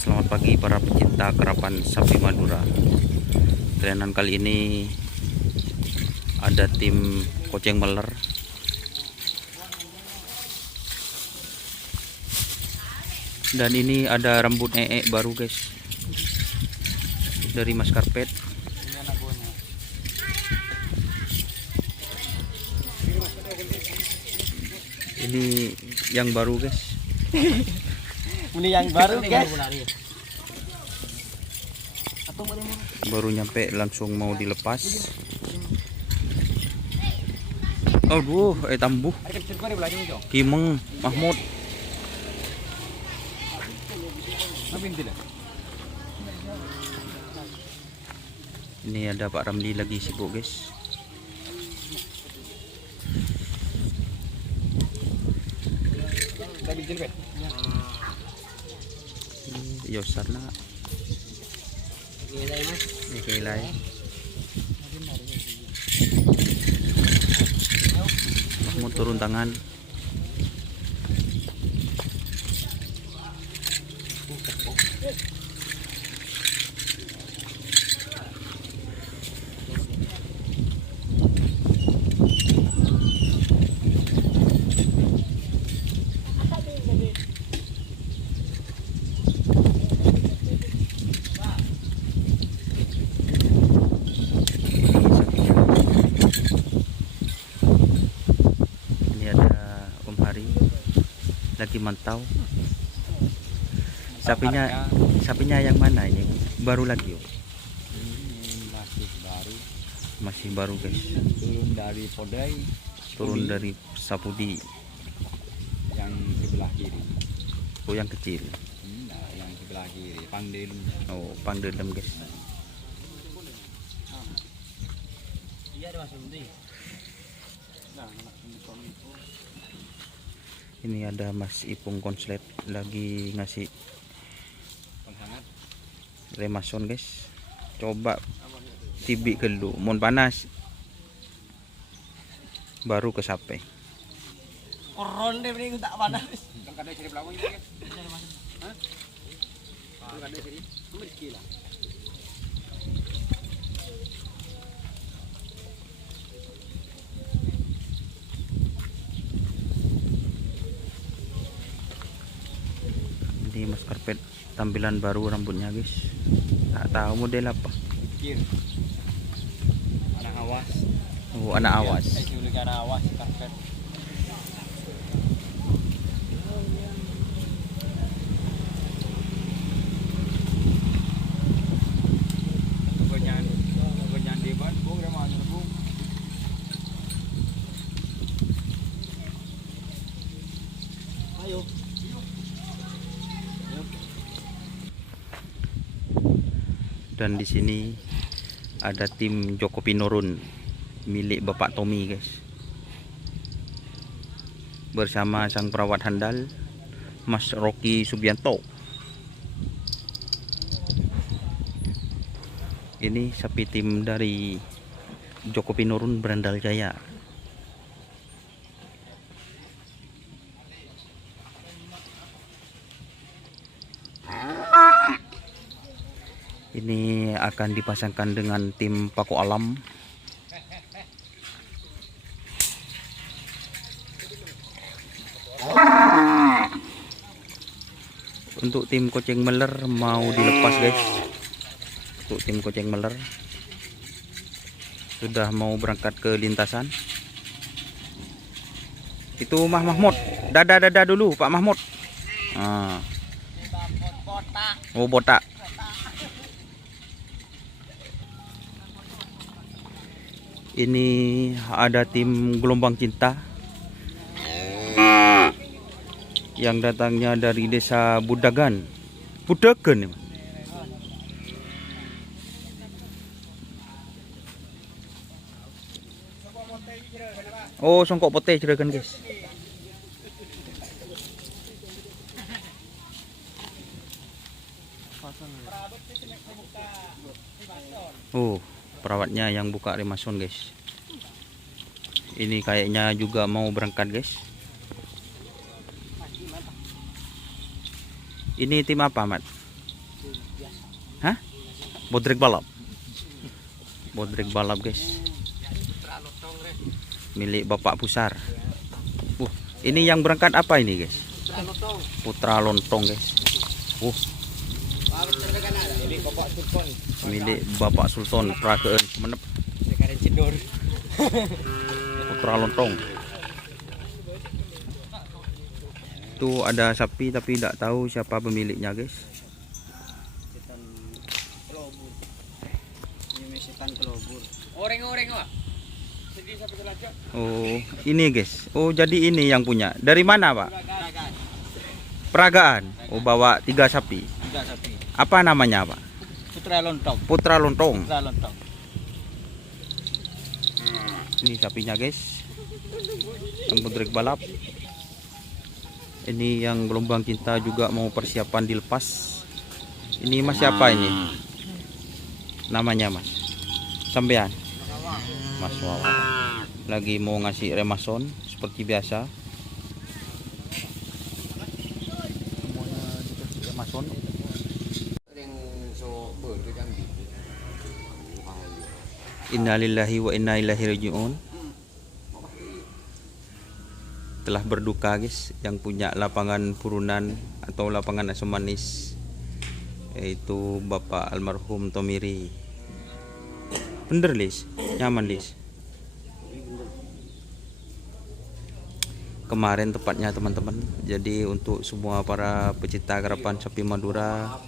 Selamat pagi para pecinta kerapan sapi Madura. Trenan kali ini ada tim Koceng Meler dan ini ada rambut baru guys dari Mas Karpet. Ini yang baru guys. Ini yang baru guys. Baru nyampe langsung mau dilepas. Aduh, tambuh. Kimeng Mahmud. Ini ada Pak Ramli lagi sibuk guys. Yosarna Nikilai Mahmud turun tangan. Lagi mantau sapinya yang mana ini baru lagi masih baru guys, turun dari Sapudi yang sebelah kiri. Oh yang kecil, Yang sebelah kiri Pangdelem. oh Pangdelem guys. Ini ada Mas Ipung Konslet lagi ngasih Penghangat. remason guys. Coba tibik dulu, mohon panas. Baru ke sape. Koron deh ini tak panas. Kan kada seri belakang ini kan. Hah? Kada seri. Gila. Ini Mas Karpet tampilan baru rambutnya guys. Tak tahu model apa. Pikir. Anak awas. Oh anak awas. Anak awas Karpet. Gonyan debat, bung dah masuk bung. Ayo. Dan di sini ada tim Joko Pinurun milik Bapak Tommy guys, bersama sang perawat handal Mas Rocky Subianto. Ini sapi tim dari Joko Pinurun Berandal Jaya. Ini akan dipasangkan dengan tim Paku Alam. Untuk tim Koceng Meler mau dilepas guys. Untuk tim Koceng Meler sudah mau berangkat ke lintasan. Itu Mahmud. Dada dulu Pak Mahmud. Oh botak. Ini ada tim Gelombang Cinta yang datangnya dari desa Budagan. Budagan. Oh, songkok pote jeragan guys. Oh, perawatnya yang buka remason guys. Ini kayaknya juga mau berangkat guys. Ini tim apa, Mat? Bodrek balap. Bodrek balap guys. Milik Bapak Pusar. Ini yang berangkat apa ini guys? Putra Lontong guys. Milik Bapak Sultan Prakeun Menep. Putra Lontong. Itu ada sapi tapi tidak tahu siapa pemiliknya guys. Oreng-oreng Pak. Sedih sampai telajak. Oh, ini guys. Oh, jadi ini yang punya. Dari mana, Pak? Peragaan. Oh, bawa 3 sapi. 3 sapi. Apa namanya, Pak? Putra Lontong. Putra Lontong. Putra Lontong. Ini sapinya, guys. Yang bodrek balap. Ini yang gelombang cinta juga mau persiapan dilepas. Ini Mas siapa ini? Namanya, Mas. Sampean. Mas Wawan. Lagi mau ngasih remason seperti biasa. Semuanya dikasih remason. Innalillahi wa inna ilaihi rajiun. Telah berduka guys yang punya lapangan Purunan atau lapangan Asam Manis, yaitu Bapak almarhum Tomiri. Bener Lis, nyaman Lis. Kemarin tepatnya teman-teman. Jadi untuk semua para pecinta karapan sapi Madura,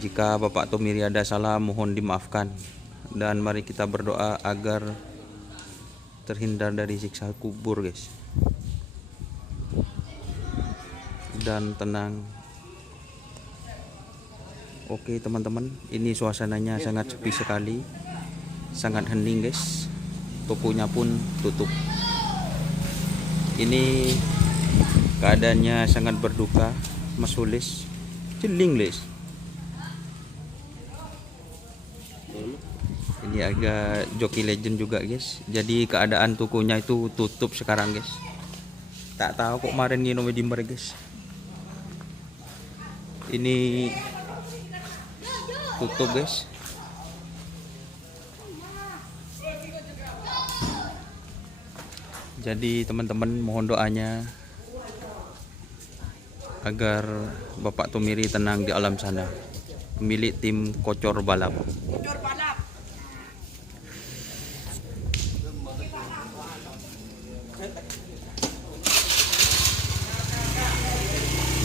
jika Bapak Tomiri ada salah mohon dimaafkan. Dan mari kita berdoa agar terhindar dari siksa kubur guys. Dan tenang. Oke teman-teman, ini suasananya sangat sepi sekali. Sangat hening guys. Tokonya pun tutup. Ini keadaannya sangat berduka. Mas Hulis celing Lis. Ini agak joki legend juga guys. Jadi keadaan tokonya itu tutup sekarang guys. Tak tahu kok kemarin nginum dimmer guys. Ini tutup guys. Jadi teman-teman mohon doanya agar Bapak Tomiri tenang di alam sana. Pemilik tim Kocor Balap.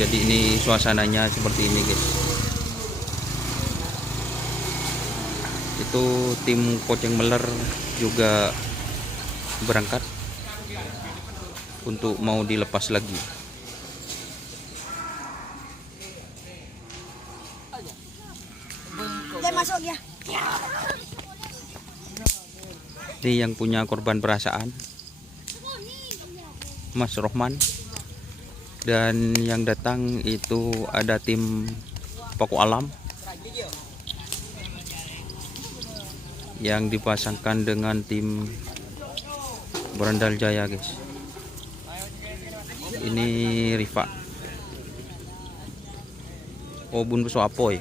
Jadi ini suasananya seperti ini guys. Itu tim Koceng Meler juga berangkat untuk mau dilepas lagi. Masuk ya. Ini yang punya korban perasaan, Mas Rohman. Dan yang datang itu ada tim Paku Alam yang dipasangkan dengan tim Berandal Jaya guys. Ini Rifa. Oh bun beso apoy.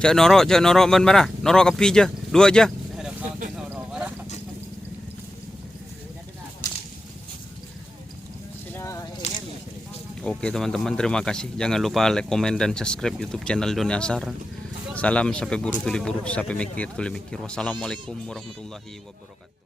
Cek norok man marah. Norok kopi aja, 2 aja. Oke teman-teman, terima kasih. Jangan lupa like, komen, dan subscribe YouTube channel Doni Asar. Salam sampai buru tuli buru, sampai mikir tuli mikir. Wassalamualaikum warahmatullahi wabarakatuh.